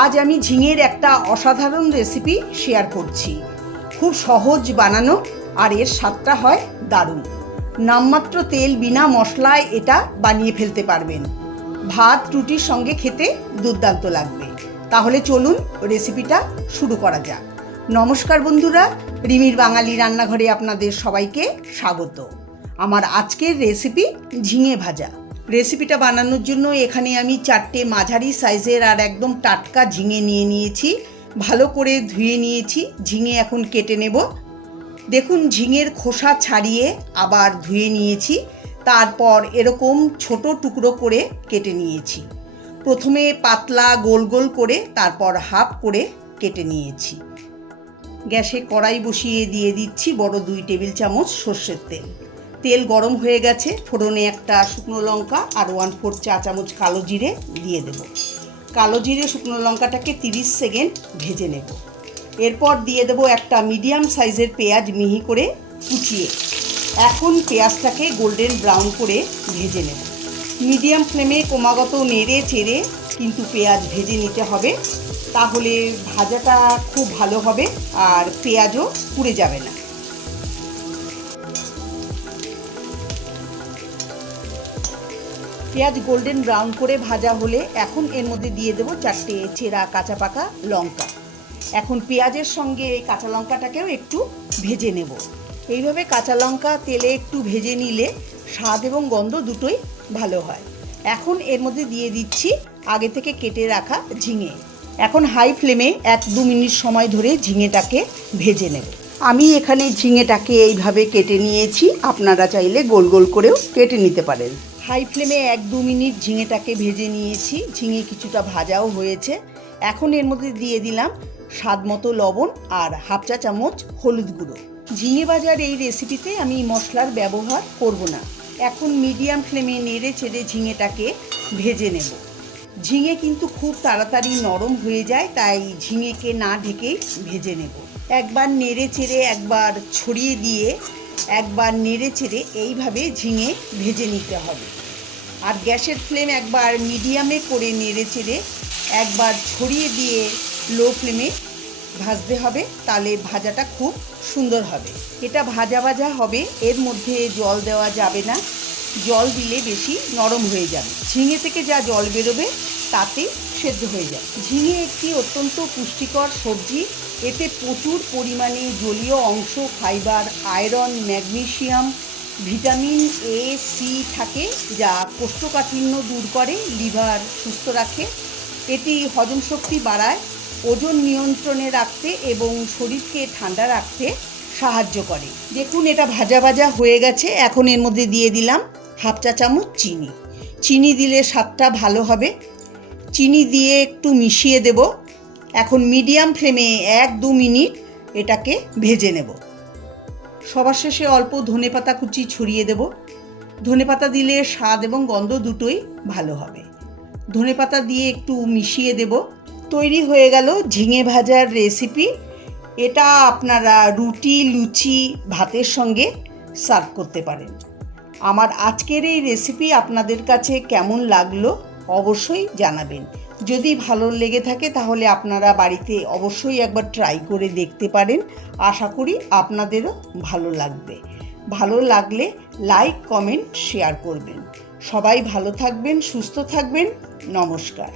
আজ আমি ঝিঙের একটা অসাধারণ রেসিপি শেয়ার করছি। খুব সহজ বানানো আর এর স্বাদটা হয় দারুণ। নামমাত্র তেল, বিনা মশলায় এটা বানিয়ে ফেলতে পারবেন। ভাত রুটির সঙ্গে খেতে দুর্দান্ত লাগবে। তাহলে চলুন রেসিপিটা শুরু করা যাক। নমস্কার বন্ধুরা, রিমির বাঙালি রান্নাঘরে আপনাদের সবাইকে স্বাগত। আমার আজকের রেসিপি ঝিঙে ভাজা। রেসিপিটা বানানোর জন্য এখানে আমি 4টে মাঝারি সাইজের আর একদম টাটকা ঝিঙে নিয়ে নিয়েছি। ভালো করে ধুয়ে নিয়েছি। ঝিঙে এখন কেটে নেব। দেখুন, ঝিঙের খোসা ছাড়িয়ে আবার ধুয়ে নিয়েছি। তারপর এরকম ছোট টুকরো করে কেটে নিয়েছি। প্রথমে পাতলা গোল গোল করে, তারপর হাফ করে কেটে নিয়েছি। গ্যাসে কড়াই বসিয়ে দিয়ে দিচ্ছি বড় 2 টেবিল চামচ সর্ষের তেল। তেল গরম হয়ে গেছে। ফোড়নে একটা শুকনো লঙ্কা আর 1/4 চা চামচ কালো জিরে দিয়ে দেব। কালো জিরে শুকনো লঙ্কাটাকে 30 সেকেন্ড ভেজে নেব। এরপর দিয়ে দেব একটা মিডিয়াম সাইজের পেঁয়াজ মিহি করে কুচিয়ে। এখন পেঁয়াজটাকে গোল্ডেন ব্রাউন করে ভেজে নেব। মিডিয়াম ফ্লেমে ক্রমাগত নেড়ে চেড়ে কিন্তু পেঁয়াজ ভেজে নিতে হবে, তাহলে ভাজাটা খুব ভালো হবে আর পেঁয়াজও পুড়ে যাবে না। পেঁয়াজ গোল্ডেন ব্রাউন করে ভাজা হলে এখন এর মধ্যে দিয়ে দেবো 4টে চেরা কাঁচা পাকা লঙ্কা। এখন পেঁয়াজের সঙ্গে এই কাঁচা লঙ্কাটাকেও একটু ভেজে নেব। এইভাবে কাঁচা লঙ্কা তেলে একটু ভেজে নিলে স্বাদ এবং গন্ধ দুটোই ভালো হয়। এখন এর মধ্যে দিয়ে দিচ্ছি আগে থেকে কেটে রাখা ঝিঙে। এখন হাই ফ্লেমে 1-2 মিনিট সময় ধরে ঝিঙেটাকে ভেজে নেব। আমি এখানে ঝিঙেটাকে এইভাবে কেটে নিয়েছি। আপনারা চাইলে গোল গোল করেও কেটে নিতে পারেন। হাই ফ্লেমে 1-2 মিনিট ঝিঙেটাকে ভেজে নিয়েছি। ঝিঙে কিছুটা ভাজাও হয়েছে। এখন এর মধ্যে দিয়ে দিলাম স্বাদ মতো লবণ আর হাফ চা চামচ হলুদ গুঁড়ো। ঝিঙে ভাজার এই রেসিপিতে আমি মশলার ব্যবহার করব না। এখন মিডিয়াম ফ্লেমে নেড়ে চেড়ে ঝিঙেটাকে ভেজে নেব। ঝিঙে কিন্তু খুব তাড়াতাড়ি নরম হয়ে যায়, তাই ঝিঙেকে না ঢেকেই ভেজে নেব। একবার নেড়ে চেড়ে একবার ছড়িয়ে দিয়ে একবার নেড়ে চেড়ে এইভাবে ঝিঙে ভেজে নিতে হবে। আর গ্যাসের ফ্লেম একবার মিডিয়ামে করে নেড়ে চেড়ে একবার ছড়িয়ে দিয়ে লো ফ্লেমে ভাজতে হবে, তাহলে ভাজাটা খুব সুন্দর হবে। এটা ভাজা ভাজা হবে, এর মধ্যে জল দেওয়া যাবে না। জল দিলে বেশি নরম হয়ে যাবে। ঝিঙে থেকে যা জল বেরোবে তাতে সেদ্ধ হয়ে যাবে। ঝিঙে একটি অত্যন্ত পুষ্টিকর সবজি। এতে প্রচুর পরিমাণে জলীয় অংশ, fibre, iron, magnesium, vitamin A, C থাকে, যা কোষ্ঠকাঠিন্য দূর করে, লিভার সুস্থ রাখে। এটি হজম শক্তি বাড়ায়, ওজন নিয়ন্ত্রণে রাখতে এবং শরীরকে ঠান্ডা রাখতে সাহায্য করে। দেখুন, এটা ভাজা ভাজা হয়ে গেছে। এখন এর মধ্যে দিয়ে দিলাম হাফ চা চামচ চিনি। চিনি দিলে স্বাদটা ভালো হবে। চিনি দিয়ে একটু মিশিয়ে দেব। এখন মিডিয়াম ফ্লেমে 1-2 মিনিট এটাকে ভেজে নেব। সবার শেষে অল্প ধনেপাতা কুচি ছড়িয়ে দেব। ধনেপাতা দিলে স্বাদ এবং গন্ধ দুটোই ভালো হবে। ধনেপাতা দিয়ে একটু মিশিয়ে দেব। তৈরি হয়ে গেল ঝিঙে ভাজার রেসিপি। এটা আপনারা রুটি, লুচি, ভাতের সঙ্গে সার্ভ করতে পারেন। আমার আজকের এই রেসিপি আপনাদের কাছে কেমন লাগলো অবশ্যই জানাবেন। যদি ভালো লেগে থাকে তাহলে আপনারা বাড়িতে অবশ্যই একবার ট্রাই করে দেখতে পারেন। আশা করি আপনাদেরও ভালো লাগবে। ভালো লাগলে লাইক, কমেন্ট, শেয়ার করবেন। সবাই ভালো থাকবেন, সুস্থ থাকবেন। নমস্কার।